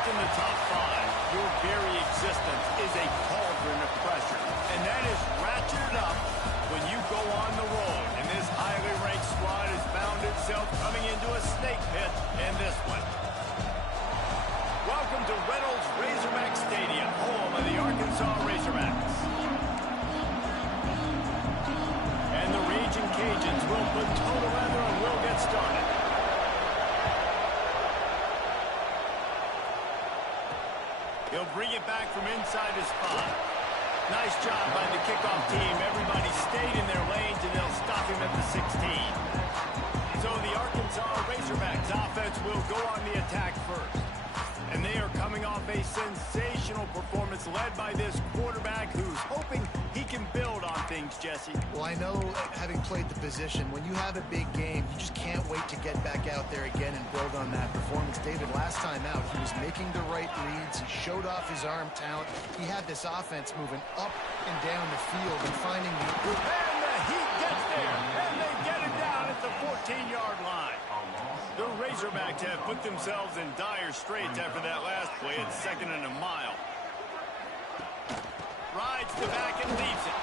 Ranked in the top 5, your very existence is a cauldron of pressure. And that is ratcheted up when you go on the road. And this highly ranked squad has found itself coming into a snake pit in this one. Welcome to Reynolds Razorback Stadium, home of the Arkansas Razorbacks. And the Raging Cajuns will put total weather and will get started. He'll bring it back from inside his spot. Nice job by the kickoff team. Everybody stayed in their lanes, and they'll stop him at the 16. So the Arkansas Razorbacks offense will go on the attack first. And they are coming off a sensational performance led by this quarterback who's hoping he can build on things, Jesse. Well, I know, having played the position, when you have a big game, you just can't wait to get back out there again and build on that performance. David, last time out, he was making the right reads. He showed off his arm talent. He had this offense moving up and down the field and finding the... And the Heat gets there, and they get it down at the 14-yard line. The Razorbacks have put themselves in dire straits after that last play at 2nd and a mile. Rides the back and leaves it.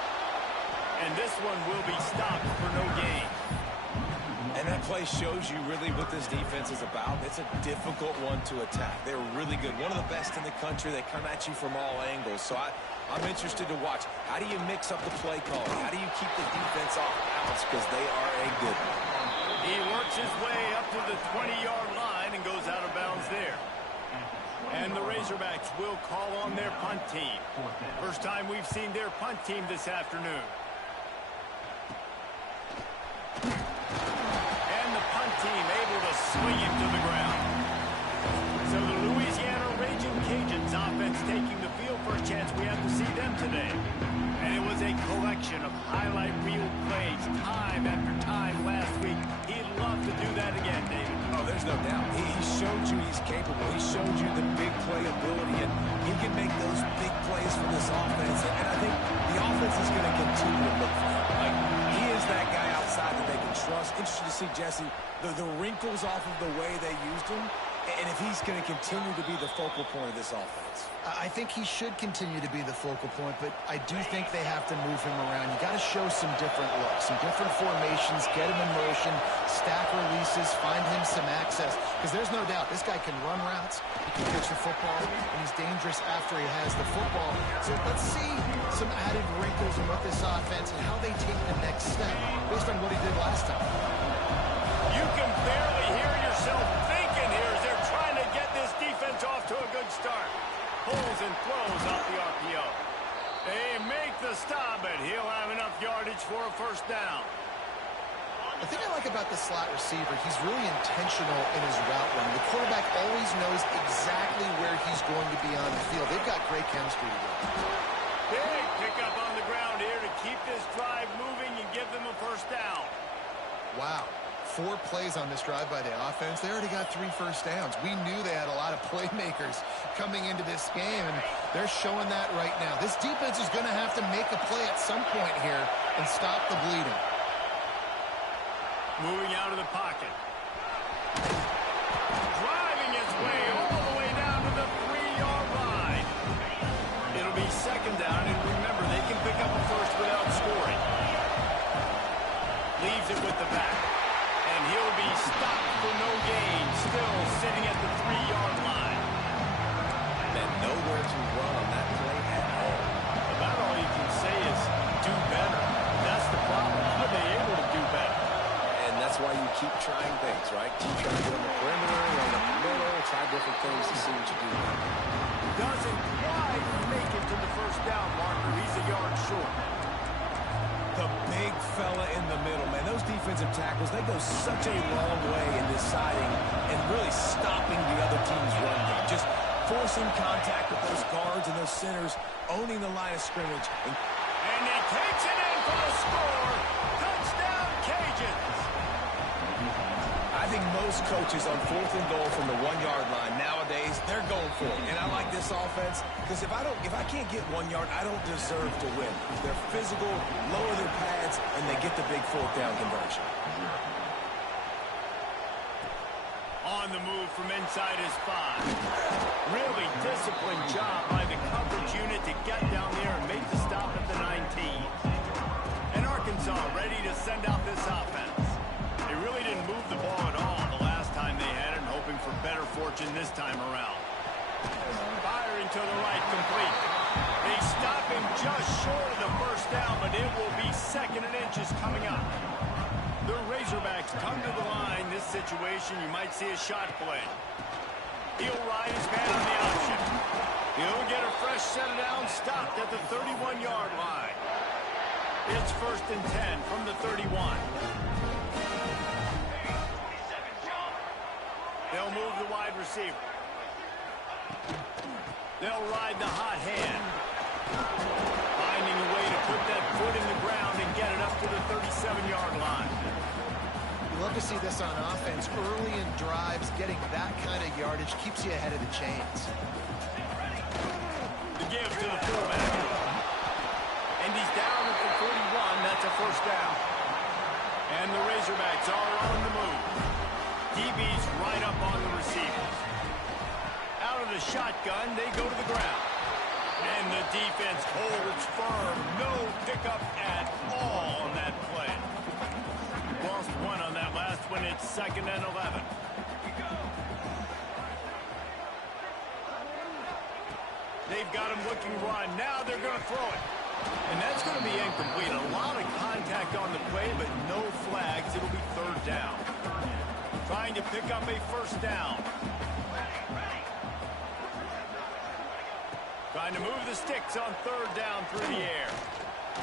And this one will be stopped for no gain. And that play shows you really what this defense is about. It's a difficult one to attack. They're really good. One of the best in the country. They come at you from all angles. So I'm interested to watch. How do you mix up the play calling? How do you keep the defense off balance? Because they are a good one. He works his way up to the 20-yard line and goes out of bounds there. And the Razorbacks will call on their punt team. First time we've seen their punt team this afternoon. And the punt team able to swing him to the ground. So the Louisiana Raging Cajuns offense taking the field for a chance. We have to see them today. And it was a collection of highlight reel plays time after time last week. He'd love to do that again, David. Oh, there's no doubt. He showed you he's capable. He showed you the big play ability, and he can make those big plays for this offense. And I think the offense is going to continue to look for him. Like, he is that guy outside that they can trust. Interesting to see, Jesse, the wrinkles off of the way they used him, and if he's going to continue to be the focal point of this offense. I think he should continue to be the focal point, but I do think they have to move him around. You got to show some different looks, some different formations, get him in motion, stack releases, find him some access, because there's no doubt this guy can run routes, he can catch the football, and he's dangerous after he has the football. So let's see some added wrinkles in what this offense and how they take the next step based on what he did last time. You can barely hear yourself thinking here as they're trying to get this defense off to a good start. Pulls and throws off the RPO. They make the stop, but he'll have enough yardage for a first down. The thing I like about the slot receiver, he's really intentional in his route running. The quarterback always knows exactly where he's going to be on the field. They've got great chemistry together. Big pickup on the ground here to keep this drive moving and give them a first down. Wow. 4 plays on this drive by the offense. They already got 3 first downs. We knew they had a lot of playmakers coming into this game, and they're showing that right now. This defense is going to have to make a play at some point here and stop the bleeding. Moving out of the pocket. Driving his way all the way down to the 3-yard line. It'll be second down, and remember, they can pick up a first without scoring. Leaves it with the back. And he'll be stopped for no gain, still sitting at the 3-yard line. And nowhere to run on that play at all. About all you can say is do better. That's the problem. Are they able to do better? And that's why you keep trying things, right? Keep trying to go on the perimeter, run up the middle, try different things to see what you do. Doesn't quite make it to the first down marker. He's a yard short. The big fella in the middle, man. Those defensive tackles, they go such a long way in deciding and really stopping the other team's run game. Just forcing contact with those guards and those centers, owning the line of scrimmage. And he takes it in for the score. Touchdown, Cajuns. I think most coaches on 4th and goal from the 1-yard line nowadays, they're going for it. And I like this offense because if I can't get 1 yard, I don't deserve to win. They're physical, lower their pads, and they get the big 4th down conversion. On the move from inside his 5. Really disciplined job by the coverage unit to get down there and make the stop at the 19. And Arkansas ready to send out this offense. They really didn't move the ball at all the last time they had it, and hoping for better fortune this time around. Firing to the right, complete. They stop him just short of the first down, but it will be 2nd and inches coming up. The Razorbacks come to the line. This situation, you might see a shot play. He'll ride his man on the option. He'll get a fresh set of downs, stopped at the 31-yard line. It's 1st and 10 from the 31. They'll move the wide receiver. They'll ride the hot hand. Finding a way to put that foot in the ground and get it up to the 37-yard line. You love to see this on offense. Early in drives, getting that kind of yardage keeps you ahead of the chains. The give to the fullback. And he's down at the 41. That's a 1st down. And the Razorbacks are on the move. DB's right up on the receivers. Out of the shotgun, they go to the ground. And the defense holds firm. No pickup at all on that play. Lost 1 on that last one. It's 2nd and 11. They've got him looking run. Now they're going to throw it. And that's going to be incomplete. A lot of contact on the play, but no flags. It'll be 3rd down. Trying to pick up a 1st down. Trying to move the sticks on 3rd down through the air.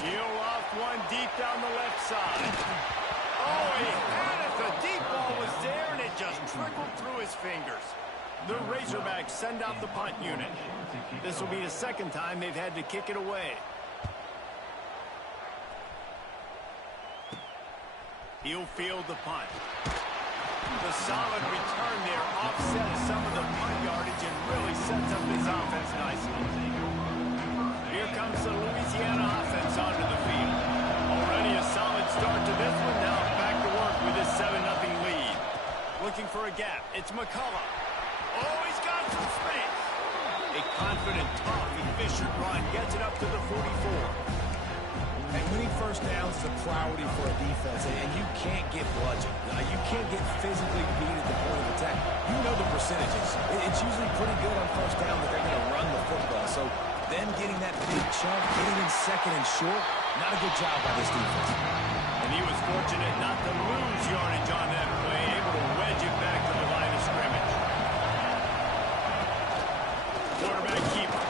He'll off one deep down the left side. Oh, he had it. The deep ball was there, and it just trickled through his fingers. The Razorbacks send out the punt unit. This will be the 2nd time they've had to kick it away. He'll field the punt. The solid return there offsets some of the punt yardage and really sets up his offense nicely. Here comes the Louisiana offense onto the field. Already a solid start to this one. Now back to work with his 7-0 lead. Looking for a gap. It's McCullough. Oh, he's got some space. A confident, tough, efficient run gets it up to the 44. And winning 1st downs is a priority for a defense, and you can't get bludgeoned. You can't get physically beat at the point of attack. You know the percentages. It's usually pretty good on 1st down that they're going to run the football. So them getting that big chunk, getting in 2nd and short, not a good job by this defense. And he was fortunate not to lose yardage on that play, able to wedge it back to the line of scrimmage. Quarterback keeper.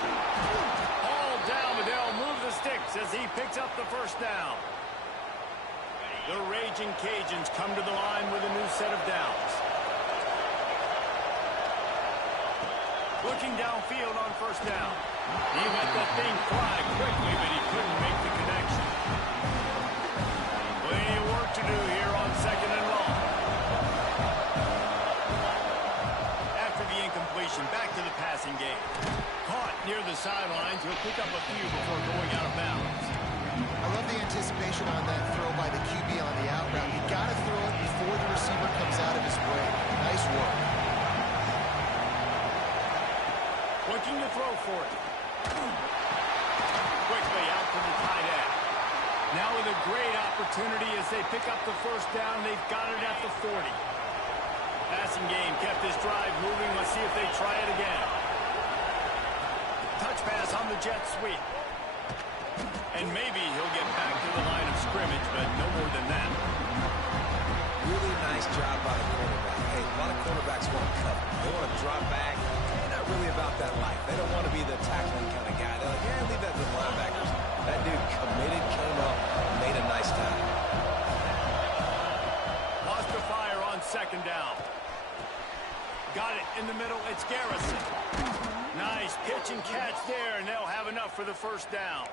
All down, but they'll move the sticks as he picks up the 1st down. The Raging Cajuns come to the line with a new set of downs. Looking downfield on 1st down. He let that thing fly quickly, but he couldn't make the connection. Plenty of work to do here on 2nd and long. After the incompletion, back to the passing game. Caught near the sidelines. He'll pick up a few before going out of bounds. I love the anticipation on that throw by the QB on the out route. You got to throw it before the receiver comes out of his break. Nice work. Looking to throw for it. Quickly out to the tight end. Now with a great opportunity as they pick up the 1st down. They've got it at the 40. Passing game kept this drive moving. Let's see if they try it again. Touch pass on the jet sweep. And maybe he'll get back to the line of scrimmage, but no more than that. Really nice job by the quarterback. Hey, a lot of quarterbacks want to cover. They want to drop back. They're not really about that life. They don't want to be the tackling kind of guy. They're like, yeah, leave that to the linebackers. That dude committed, came up, made a nice tackle. Lost the fire on 2nd down. Got it in the middle. It's Garrison. Nice pitch and catch there, and they'll have enough for the 1st down.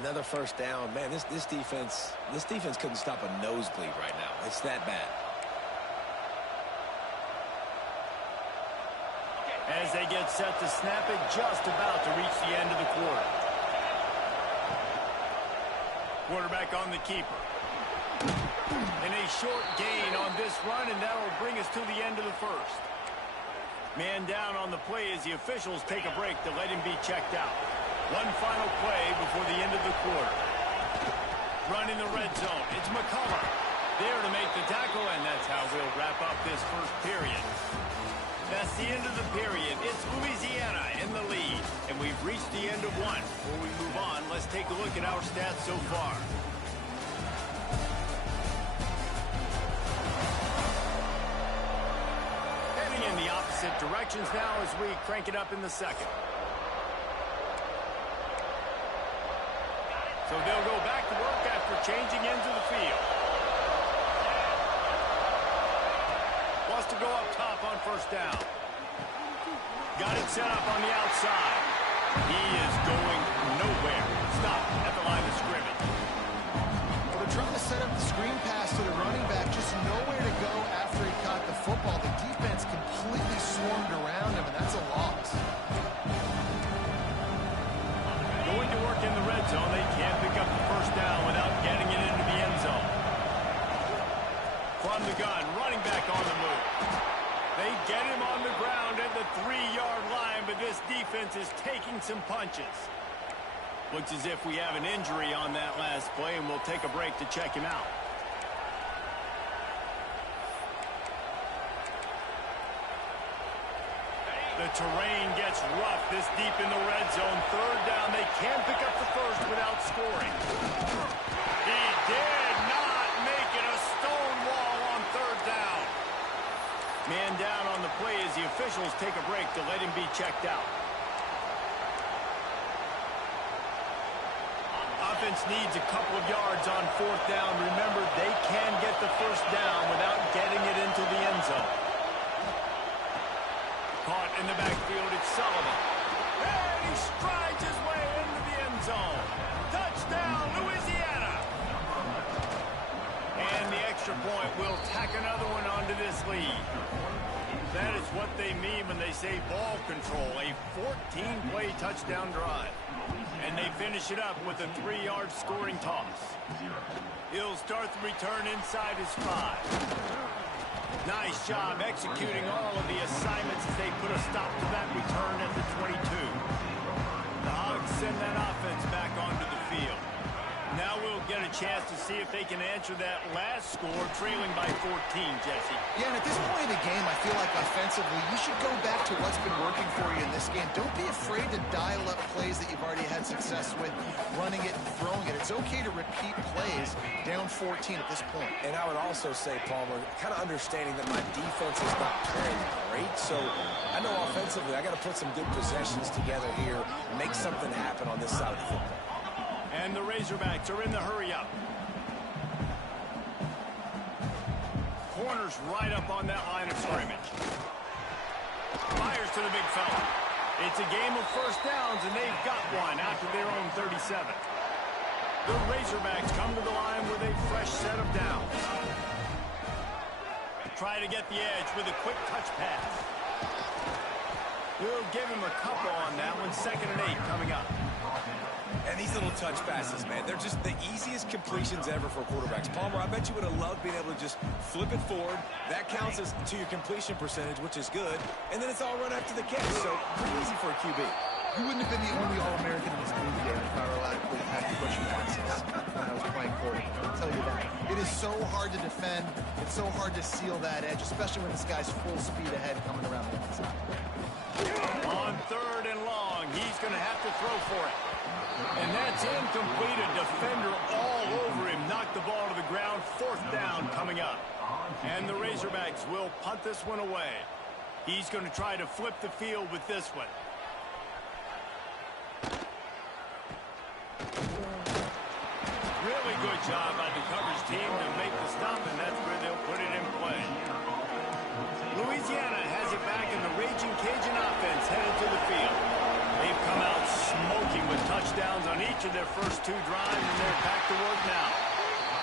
Another 1st down. Man, this defense couldn't stop a nosebleed right now. It's that bad. As they get set to snap it, just about to reach the end of the quarter. Quarterback on the keeper. And a short gain on this run, and that will bring us to the end of the first. Man down on the play as the officials take a break to let him be checked out. One final play before the end of the quarter. Run in the red zone. It's McCullough there to make the tackle, and that's how we'll wrap up this first period. That's the end of the period. It's Louisiana in the lead, and we've reached the end of one. Before we move on, let's take a look at our stats so far. Heading in the opposite directions now as we crank it up in the second. So they'll go back to work after changing into the field. Wants to go up top on first down. Got it set up on the outside. He is going nowhere. Stop at the line of scrimmage. Well, they're trying to set up the screen pass to the running back. Just nowhere to go after he caught the football. The defense completely swarmed around him, and that's a loss. Going to work in the red zone. They can't pick up the first down without getting it into the end zone. From the gun, running back on the move. They get him on the ground at the 3-yard line, but this defense is taking some punches. Looks as if we have an injury on that last play, and we'll take a break to check him out. The terrain gets rough this deep in the red zone. Third down, they can't pick up the first without scoring. He did not make it a stone wall on third down. Man down on the play as the officials take a break to let him be checked out. Offense needs a couple of yards on fourth down. Remember, they can get the first down without getting it into the end zone. Caught in the backfield, it's Sullivan. And he strides his way into the end zone. Touchdown, Louisiana. And the extra point will tack another one onto this lead. That is what they mean when they say ball control. A 14-play touchdown drive. And they finish it up with a 3-yard scoring toss. He'll start the return inside his 5. Nice job executing all of the assignments as they put a stop to that return at the 22. The Hogs send that offense back onto the field. Now we'll get a chance to see if they can answer that last score, trailing by 14, Jesse. Yeah, and at this point in the game, I feel like offensively, you should go back to what's been working for you in this game. Don't be afraid to dial up plays that you've already had success with, running it and throwing it. It's okay to repeat plays down 14 at this point. And I would also say, Palmer, kind of understanding that my defense is not playing great, so I know offensively I got to put some good possessions together here, make something happen on this side of the football. And the Razorbacks are in the hurry-up. Corners right up on that line of scrimmage. Fires to the big fella. It's a game of first downs, and they've got one after their own 37. The Razorbacks come to the line with a fresh set of downs. Try to get the edge with a quick touch pass. We'll give him a couple on that one. 2nd and 8 coming up. And these little touch passes, man, they're just the easiest completions ever for quarterbacks. Palmer, I bet you would have loved being able to just flip it forward. That counts as to your completion percentage, which is good. And then it's all run after the catch, so pretty easy for a QB. You wouldn't have been the only All-American in this movie game if I were allowed to play Patrick Bush when I was playing quarterback. I'll tell you that. It is so hard to defend. It's so hard to seal that edge, especially when this guy's full speed ahead coming around the inside. On 3rd and long, he's going to have to throw for it. And that's incomplete. A defender all over him. Knocked the ball to the ground. 4th down coming up. And the Razorbacks will punt this one away. He's going to try to flip the field with this one. Really good job by the coverage team to make the stop, and that's where they'll put it in play. Louisiana has it back, and the Raging Cajun offense headed to the field. They've come out smoking with touchdowns on each of their first 2 drives, and they're back to work now.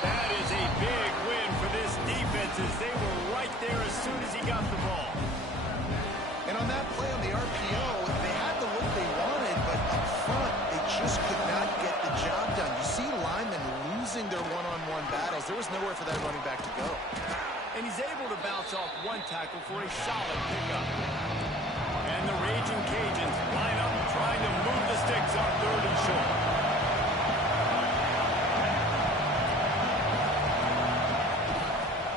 That is a big win for this defense as they were right there as soon as he got the ball. And on that play on the RPO, they had the look they wanted, but up front, they just could not get the job done. You see linemen losing their one-on-one battles. There was nowhere for that running back to go. And he's able to bounce off one tackle for a solid pickup. And the Raging Cajuns line up trying to move the sticks on 3rd and short.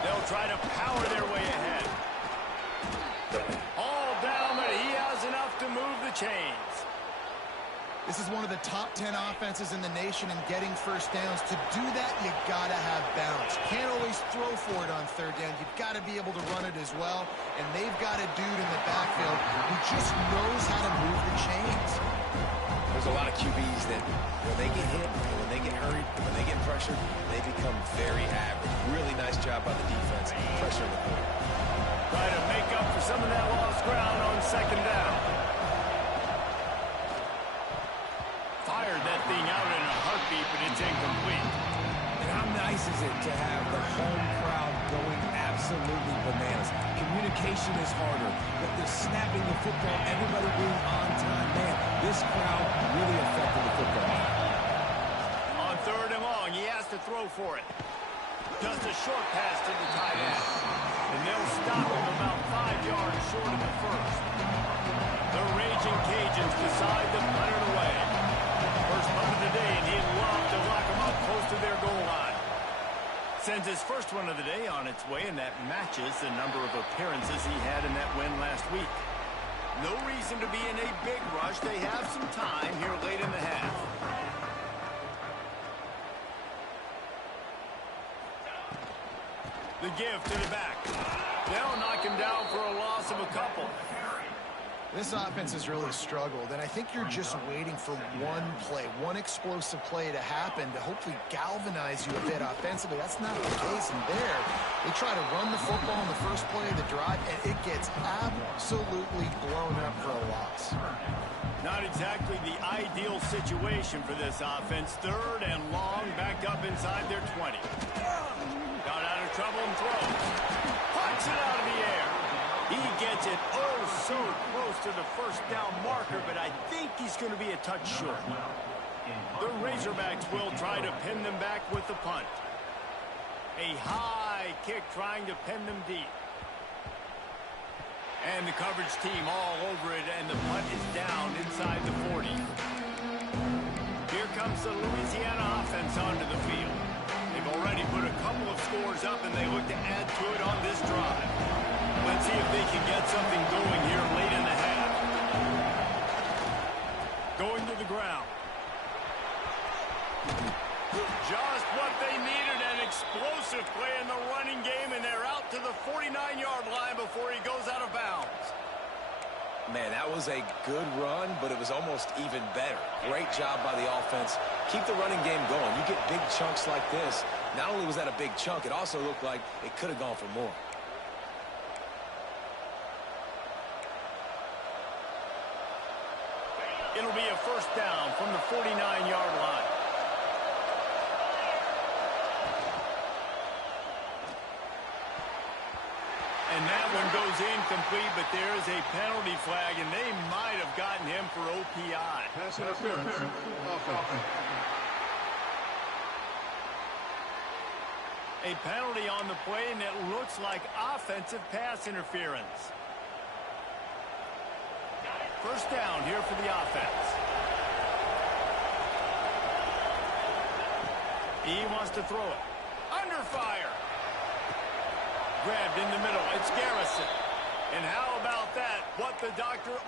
They'll try to power their way ahead. All down, but he has enough to move the chains. This is one of the top 10 offenses in the nation in getting first downs. To do that, you got to have balance. Can't always throw for it on 3rd down. You've got to be able to run it as well. And they've got a dude in the backfield who just knows how to move the chains. There's a lot of QBs that when they get hit, when they get hurried, when they get pressured, they become very average. Really nice job by the defense, pressuring the quarterback. Try to make up for some of that lost ground on 2nd down. Fired that thing out in a heartbeat, but it's incomplete. And how nice is it to have the home crowd going absolutely bananas? Communication is harder, but they're snapping the football, everybody being on time. Man, this crowd really affected the football. On 3rd and long, he has to throw for it. Just a short pass to the tight end. And they'll stop him about 5 yards short of the first. The Raging Cajuns decide to punt it away. First punt of the day, and he'd love to lock them up close to their goal line. Sends his first one of the day on its way, and that matches the number of appearances he had in that win last week. No reason to be in a big rush. They have some time here late in the half. The give to the back. They'll knock him down for a loss of a couple. This offense has really struggled, and I think you're just waiting for one play, one explosive play to happen to hopefully galvanize you a bit offensively. That's not the case in there. They try to run the football in the first play of the drive, and it gets absolutely blown up for a loss. Not exactly the ideal situation for this offense. 3rd and long, back up inside their 20. Got out of trouble and throws. Punts it out of the air. He gets it so close to the first down marker, but I think he's going to be a touch short. The Razorbacks will try to pin them back with the punt. A high kick trying to pin them deep. And the coverage team all over it, and the punt is down inside the 40. Here comes the Louisiana offense onto the field. They've already put a couple of scores up, and they look to add to it on this drive. Let's see if they can get something going here late in the half. Going to the ground. Just what they needed, an explosive play in the running game, and they're out to the 49-yard line before he goes out of bounds. Man, that was a good run, but it was almost even better. Great job by the offense. Keep the running game going. You get big chunks like this. Not only was that a big chunk, it also looked like it could have gone for more. It'll be a first down from the 49-yard line. And that one goes incomplete, but there is a penalty flag, and they might have gotten him for OPI. Pass interference. Offense. A penalty on the play, and it looks like offensive pass interference. First down here for the offense. He wants to throw it. Under fire. Grabbed in the middle. It's Garrison. And how about that? What the doctor...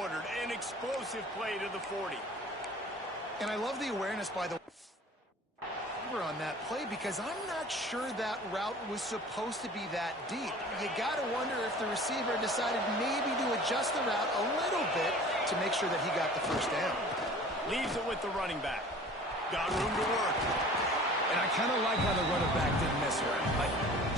ordered an explosive play to the 40. And I love the awareness by the on that play, because I'm not sure that route was supposed to be that deep. You got to wonder if the receiver decided maybe to adjust the route a little bit to make sure that he got the first down. Leaves it with the running back. Got room to work. And I kind of like how the running back didn't mess around. Like,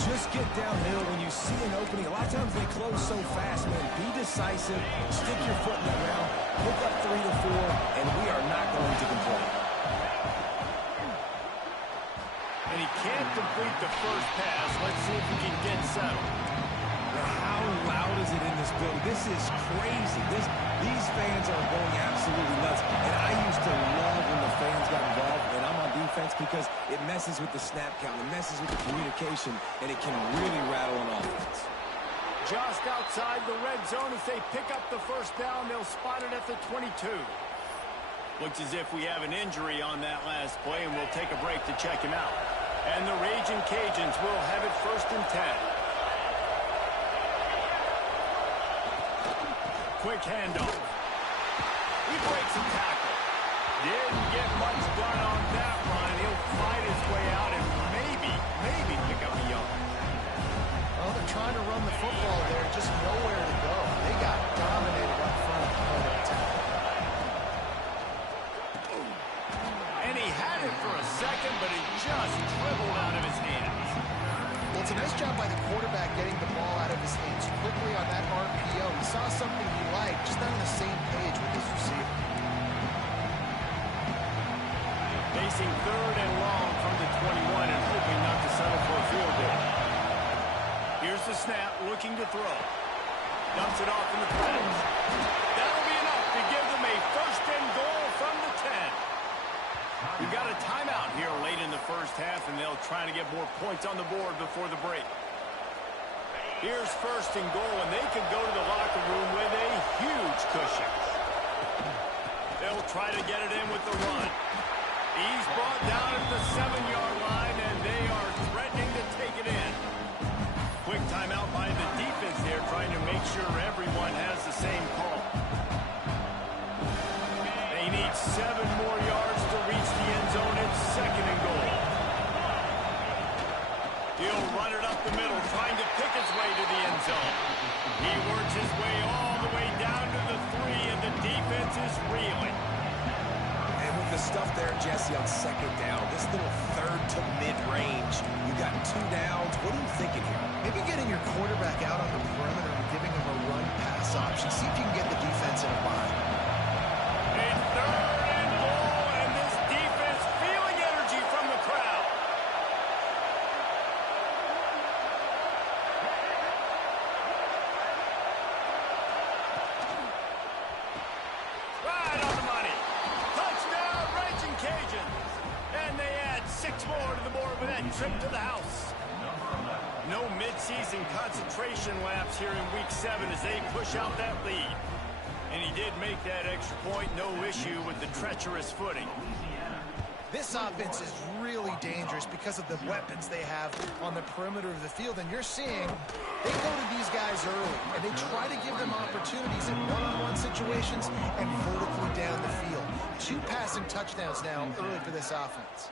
just get downhill when you see an opening. A lot of times they close so fast, man. Be decisive, stick your foot in the ground, pick up 3 to 4, and we are not going to complain. And he can't complete the first pass. Let's see if he can get settled. Now, how loud is it in this building? This is crazy. These fans are going absolutely nuts. And I used to love when the fans got involved, and I'm on defense because it messes with the snap count, it messes with the communication, and it can really rattle an offense. Just outside the red zone as they pick up the first down. They'll spot it at the 22. Looks as if we have an injury on that last play, and we'll take a break to check him out. And the Raging Cajuns will have it 1st and 10. Quick handoff. He breaks a tackle. Didn't get much done on that run. He'll fight his way out and maybe pick up a yard. Well, they're trying to run the football there, just nowhere to go. They got dominated up front of the attack. And he had it for a second, but it just dribbled out of his hands. Well, it's a nice job by the quarterback getting the ball out of his hands quickly on that RPO. He saw something he liked, just not on the same page with his receiver. Facing 3rd and long from the 21 and hoping not to settle for a field goal. Here's the snap, looking to throw. Dumps it off in the pass. That'll be enough to give them a 1st and goal from the 10. We've got a timeout here late in the first half, and they'll try to get more points on the board before the break. Here's 1st and goal, and they could go to the locker room with a huge cushion. They'll try to get it in with the run. He's brought down at the 7-yard line, and they are threatening to take it in. Quick timeout by the defense there, trying to make sure everyone has the same call. They need 7 more yards to reach the end zone. It's 2nd and goal. He'll run it up the middle, trying to pick his way to the end zone. He works his way all the way down to the 3, and the defense is reeling. And with the stuff there, Jesse, on 2nd down, this little 3rd to mid-range, you got 2 downs. What are you thinking here? Maybe getting your quarterback out on the perimeter and giving him a run-pass option. See if you can get the defense in a bind. A 3rd and goal, and this defense feeling energy from the crowd. Right on the money. Touchdown, Raging Cajuns. And they add 6 more to the board with that trip to the house. No midseason concentration lapse here in Week 7 as they push out that lead. And he did make that extra point, no issue with the treacherous footing. This offense is really dangerous because of the weapons they have on the perimeter of the field. And you're seeing they go to these guys early, and they try to give them opportunities in one-on-one situations and vertically down the field. 2 passing touchdowns now early for this offense.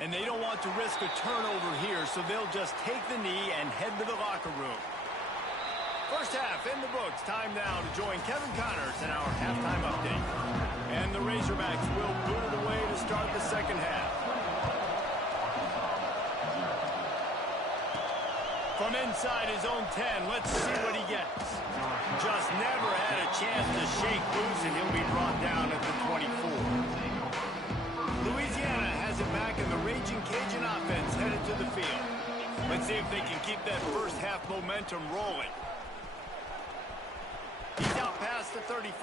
And they don't want to risk a turnover here, so they'll just take the knee and head to the locker room. First half in the books. Time now to join Kevin Connors in our halftime update. And the Razorbacks will boot it away to start the second half. From inside his own 10, let's see what he gets. Just never had a chance to shake loose, and he'll be brought down at the 24. Louisiana has it back, and the Raging Cajun offense headed to the field. Let's see if they can keep that first half momentum rolling. He's out past the 35.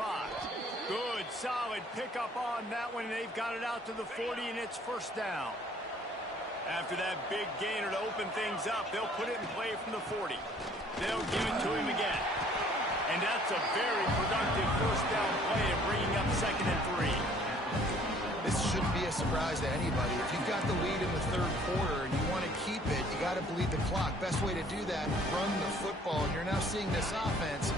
Good, solid pickup on that one. They've got it out to the 40, and it's 1st down. After that big gainer to open things up, they'll put it in play from the 40. They'll give it to him again. And that's a very productive 1st down play of bringing up 2nd and 3. This shouldn't be a surprise to anybody. If you've got the lead in the 3rd quarter and you want to keep it, you got to bleed the clock. Best way to do that, run the football. And you're now seeing this offense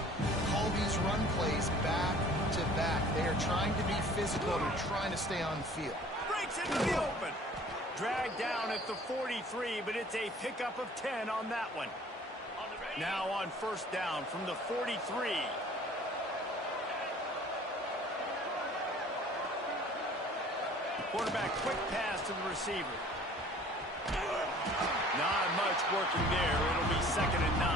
call these run plays back to back. They are trying to be physical. They're trying to stay on the field. Breaks into the open. Dragged down at the 43, but it's a pickup of 10 on that one. Now on 1st down from the 43. Quarterback quick pass to the receiver. Not much working there. It'll be 2nd and 9.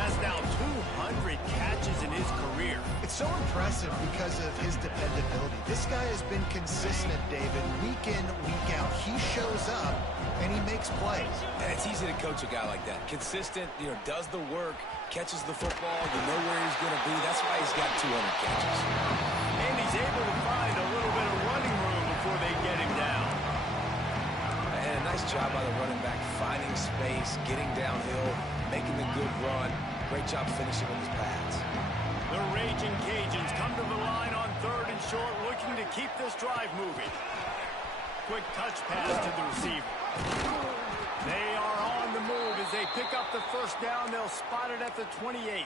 That's now 200 catches in his career. It's so impressive because of his dependability. This guy has been consistent, David, week in, week out. He shows up, and he makes plays. And it's easy to coach a guy like that. Consistent, does the work, catches the football, you know where he's going to be. That's why he's got 200 catches. And he's able to find a little bit of running room before they get him down. And a nice job by the running back, finding space, getting downhill, making the good run. Great job finishing on his pass. The Raging Cajuns come to the line on 3rd and short, looking to keep this drive moving. Quick touch pass to the receiver. They are on the move as they pick up the 1st down. They'll spot it at the 28.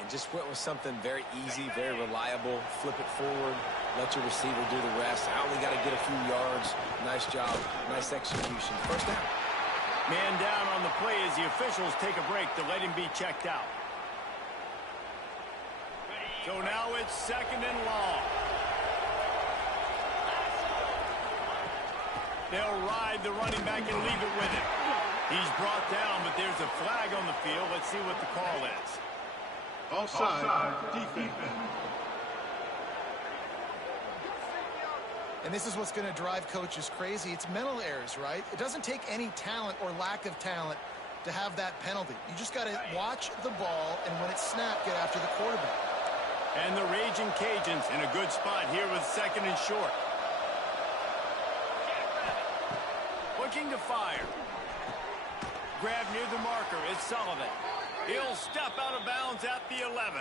And just went with something very easy, very reliable. Flip it forward, let your receiver do the rest. I only got to get a few yards. Nice job, nice execution. 1st down. Man down on the play as the officials take a break to let him be checked out. So now it's 2nd and long. They'll ride the running back and leave it with him. He's brought down, but there's a flag on the field. Let's see what the call is. Offside, defense. And this is what's going to drive coaches crazy. It's mental errors, right? It doesn't take any talent or lack of talent to have that penalty. You just got to watch the ball, and when it's snapped, get after the quarterback. And the Raging Cajuns in a good spot here with 2nd and short. Looking to fire. Grab near the marker. It's Sullivan. He'll step out of bounds at the 11.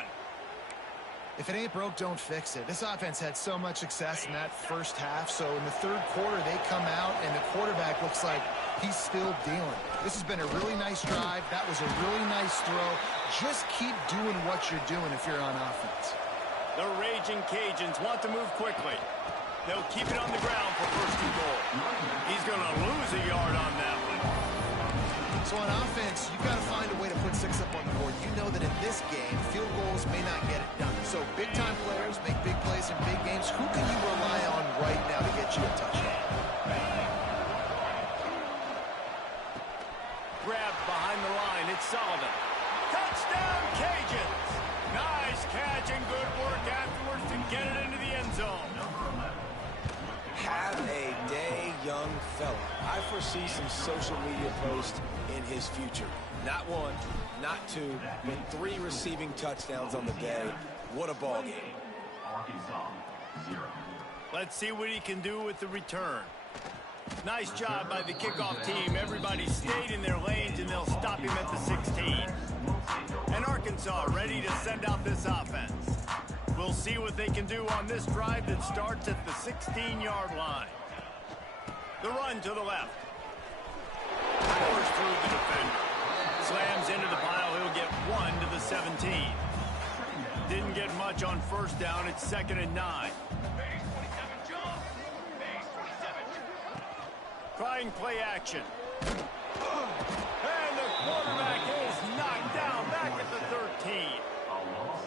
If it ain't broke, don't fix it. This offense had so much success in that 1st half, so in the 3rd quarter, they come out, and the quarterback looks like he's still dealing. This has been a really nice drive. That was a really nice throw. Just keep doing what you're doing if you're on offense. The Raging Cajuns want to move quickly. They'll keep it on the ground for 1st and goal. He's going to lose a yard on that one. So on offense, you've got to find a way to put 6 up on the board. You know that in this game, field goals may not get it done. So big-time players make big plays in big games. Who can you rely on right now to get you a touchdown? Grabbed behind the line. It's Sullivan. Touchdown, Cajuns! Nice catch and good work afterwards to get it into the end zone. Have a day, young fella. I foresee some social media posts in his future. Not 1, not 2, but 3 receiving touchdowns on the day. What a ball game. Let's see what he can do with the return. Nice job by the kickoff team. Everybody stayed in their lanes, and they'll stop him at the 16. And Arkansas ready to send out this offense. We'll see what they can do on this drive that starts at the 16-yard line. The run to the left. Powers through the defender. Slams into the pile. He'll get 1 to the 17. Didn't get much on 1st down. It's 2nd and 9. Trying play action. And the quarterback is knocked down back at the 13.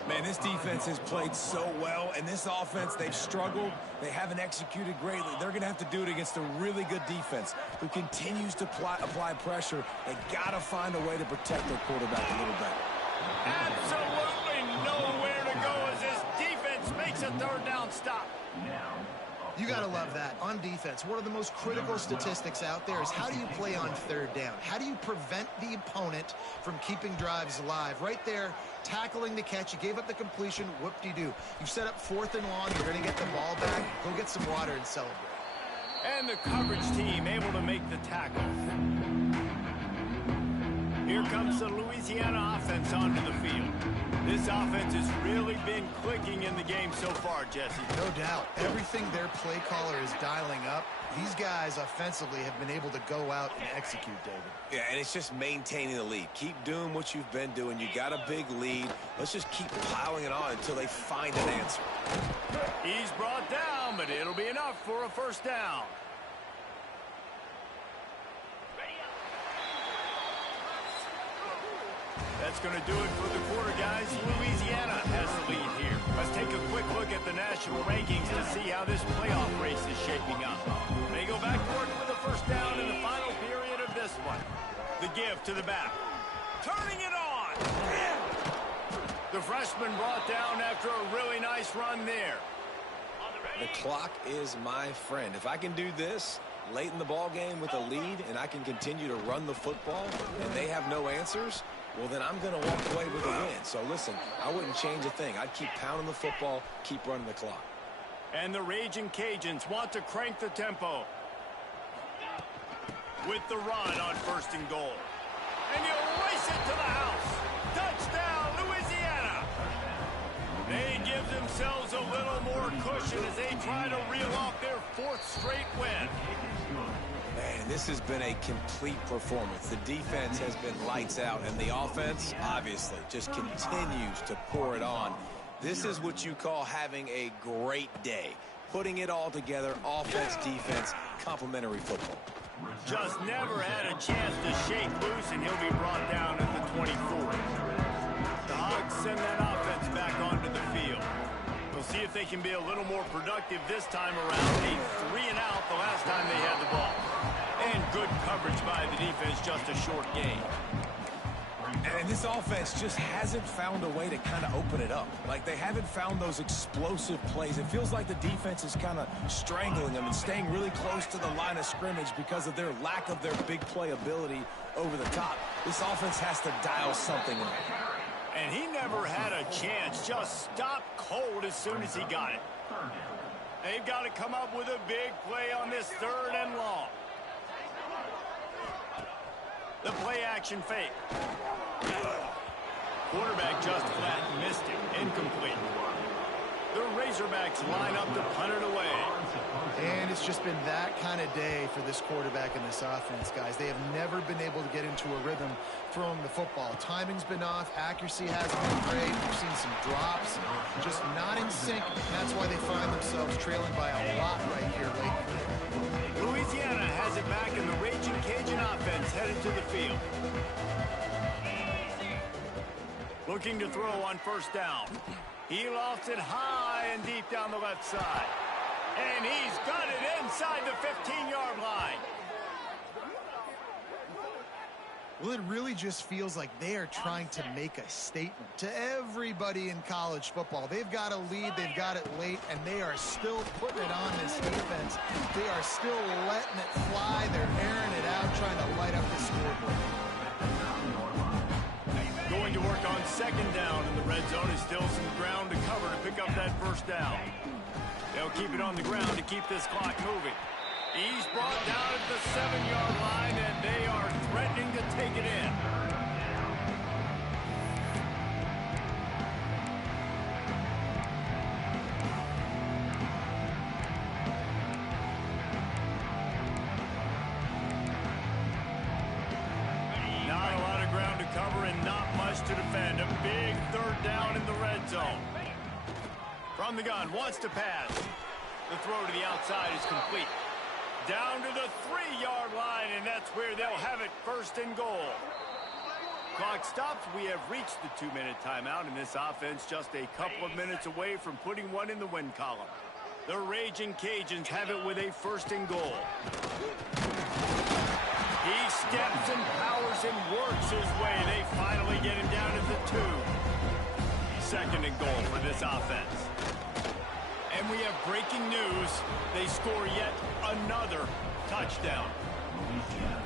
Man, this defense has played so well, and this offense, they've struggled. They haven't executed greatly. They're going to have to do it against a really good defense who continues to apply pressure. They got to find a way to protect their quarterback a little better. Absolutely nowhere to go as this defense makes a 3rd down stop. You got to love that. On defense, one of the most critical statistics out there is how do you play on 3rd down? How do you prevent the opponent from keeping drives alive? Right there, tackling the catch. You gave up the completion. Whoop-de-doo. You've set up 4th and long. You're going to get the ball back. Go get some water and celebrate. And the coverage team able to make the tackle. Here comes the Louisiana offense onto the field. This offense has really been clicking in the game so far, Jesse. No doubt. Everything their play caller is dialing up, these guys offensively have been able to go out and execute, David. Yeah, and it's just maintaining the lead. Keep doing what you've been doing. You got a big lead. Let's just keep piling it on until they find an answer. He's brought down, but it'll be enough for a 1st down. That's going to do it for the quarter, guys. Louisiana has the lead here. Let's take a quick look at the national rankings to see how this playoff race is shaping up. They go back to work with a first down in the final period of this one. The give to the back. Turning it on. The freshman brought down after a really nice run there. The clock is my friend. If I can do this late in the ball game with a lead and I can continue to run the football and they have no answers, well, then I'm going to walk away with a win. So, listen, I wouldn't change a thing. I'd keep pounding the football, keep running the clock. And the Raging Cajuns want to crank the tempo with the run on 1st and goal. And he'll race it to the house. Touchdown, Louisiana. They give themselves a little more cushion as they try to reel off their 4th straight win. Man, this has been a complete performance. The defense has been lights out, and the offense, obviously, just continues to pour it on. This is what you call having a great day. Putting it all together, offense, defense, complementary football. Just never had a chance to shake loose, and he'll be brought down at the 24. The Hogs send that offense back onto the field. We'll see if they can be a little more productive this time around. A 3-and-out the last time they had the ball. And good coverage by the defense, just a short gain. And this offense just hasn't found a way to kind of open it up. Like, they haven't found those explosive plays. It feels like the defense is kind of strangling them and staying really close to the line of scrimmage because of their lack of their big play ability over the top. This offense has to dial something in. And he never had a chance. Just stopped cold as soon as he got it. They've got to come up with a big play on this 3rd and long. The play-action fake. Quarterback just flat missed it. Incomplete. The Razorbacks line up to punt it away. And it's just been that kind of day for this quarterback and this offense, guys. They have never been able to get into a rhythm throwing the football. Timing's been off. Accuracy hasn't been great. We've seen some drops. Just not in sync. And that's why they find themselves trailing by a lot right here late. Louisiana has it back, and the Raging Cajun offense headed to the field. Looking to throw on 1st down. He lofts it high and deep down the left side. And he's got it inside the 15-yard line. Well, it really just feels like they are trying to make a statement to everybody in college football. They've got a lead, they've got it late, and they are still putting it on this defense. They are still letting it fly. They're airing it out, trying to light up the scoreboard. Going to work on 2nd down in the red zone. Is still some ground to cover to pick up that 1st down. They'll keep it on the ground to keep this clock moving. He's brought down at the 7-yard line, and they are threatening to take it in. Not a lot of ground to cover and not much to defend. A big 3rd down in the red zone. From the gun, wants to pass. The throw to the outside is complete. Down to the 3-yard line, and that's where they'll have it 1st and goal. Clock stops. We have reached the 2-minute timeout, and this offense just a couple of minutes away from putting one in the win column. The Raging Cajuns have it with a 1st and goal. He steps and powers and works his way. They finally get him down at the 2. 2nd and goal for this offense. And we have breaking news. They score yet another touchdown.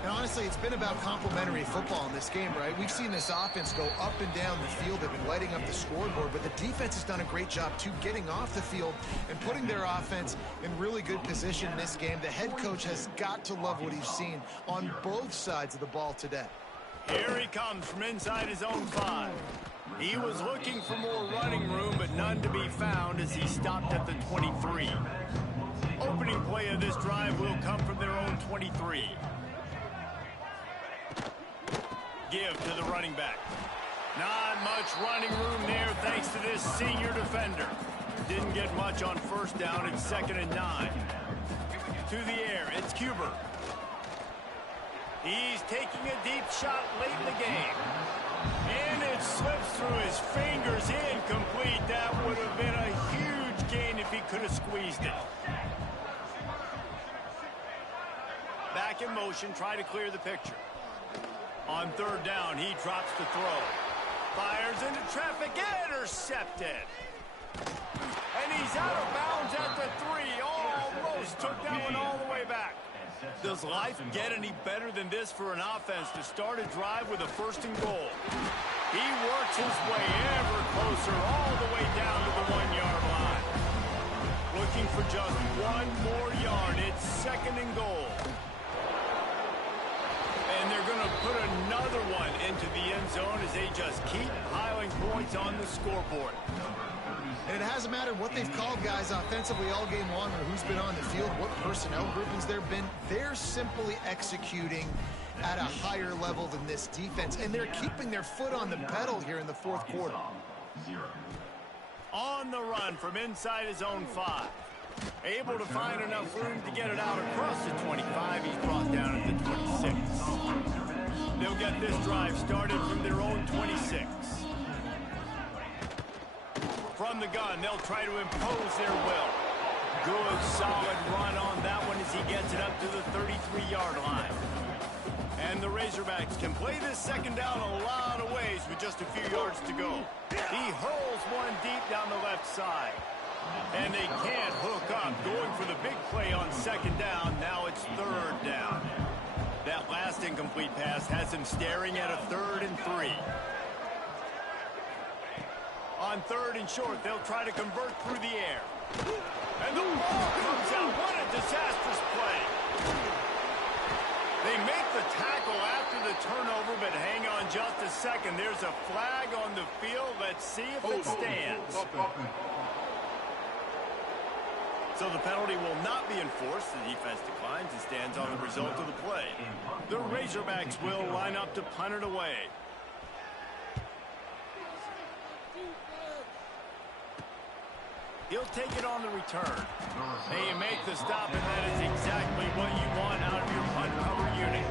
And honestly, it's been about complementary football in this game, right? We've seen this offense go up and down the field. They've been lighting up the scoreboard, but the defense has done a great job, too, getting off the field and putting their offense in really good position in this game. The head coach has got to love what he's seen on both sides of the ball today. Here he comes from inside his own 5. He was looking for more running room, but none to be found as he stopped at the 23. Opening play of this drive will come from their own 23. Give to the running back. Not much running room there thanks to this senior defender. Didn't get much on 1st down. It's 2nd and 9. To the air, it's Cuber. He's taking a deep shot late in the game. And it slips through his fingers, incomplete. That would have been a huge gain if he could have squeezed it. Back in motion, try to clear the picture. On third down, he drops the throw. Fires into traffic, intercepted. And he's out of bounds at the 3. Almost took that one all the way back. Does life get any better than this for an offense to start a drive with a 1st and goal? He works his way ever closer all the way down to the 1-yard line. Looking for just 1 more yard. It's 2nd and goal. And they're going to put another one into the end zone as they just keep piling points on the scoreboard. And it hasn't mattered what they've called guys offensively all game long or who's been on the field, what personnel groupings there have been. They're simply executing at a higher level than this defense, and they're keeping their foot on the pedal here in the 4th quarter. On the run from inside his own 5. Able to find enough room to get it out across the 25. He's brought down at the 26. They'll get this drive started from their own 26. From the gun, they'll try to impose their will. Good, solid run on that one as he gets it up to the 33-yard line. And the Razorbacks can play this 2nd down a lot of ways with just a few yards to go. He hurls one deep down the left side. And they can't hook up, going for the big play on 2nd down. Now it's 3rd down. That last incomplete pass has him staring at a 3rd and 3. On 3rd and short, they'll try to convert through the air. And the ball comes out. What a disastrous play. They make the tackle after the turnover, but hang on just a second. There's a flag on the field. Let's see if it stands. So the penalty will not be enforced. The defense declines and stands on the result of the play. The Razorbacks will line up to punt it away. He'll take it on the return. Hey, you make the stop, and that is exactly what you want out of your punt cover unit.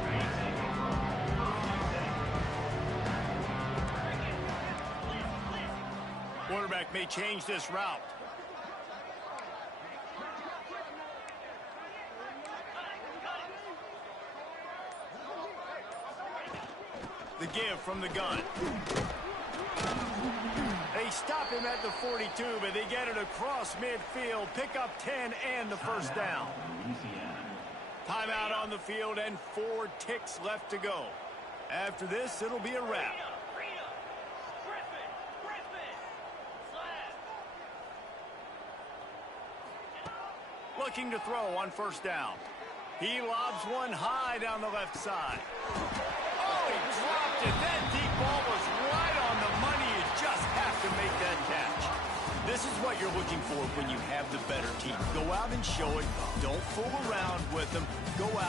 Quarterback may change this route. The give from the gun. They stop him at the 42, but they get it across midfield. Pick up 10 and the 1st down. Timeout on the field and 4 ticks left to go. After this, it'll be a wrap. Looking to throw on 1st down. He lobs one high down the left side. Oh, he dropped it. That deep ball was right on the money. You just have to make that catch. This is what you're looking for when you have the better team. Go out and show it. Don't fool around with them. Go out.